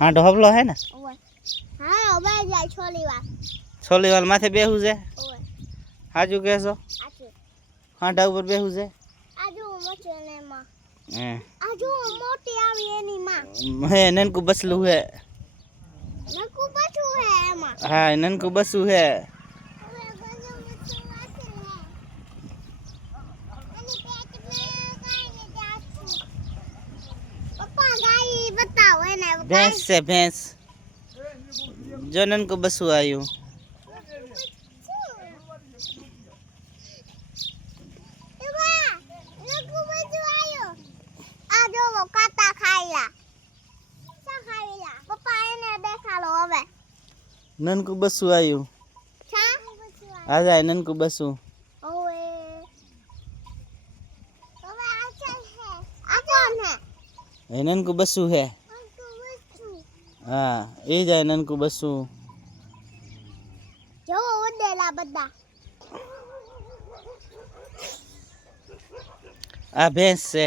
हाँ ढोबलो है ना ओए हाँ ओबे जाय छोली वाल माथे बेहू છે ओए हाजू कहेसो आजू हांडा ઉપર બેહू છે आजू मोटे ने मां હે आजू मोटी आवी एनी मां હે નનકુ બસલું હે नकु बचू है एमा હા નનકુ બસુ હે ओए गजो बचू आते है एनी पेट में काई ने जाछू पप्पा गाय बताओ एने ભેંસ છે ભેંસ જો નનકુ બસુ આયું નનકુ બસુ આયું આ જાય નનકુ બસુ એ નનકુ બસુ હે હા એ જાય નનકુ બસુ જો ઓડેલા બધા આ ભેંસ છે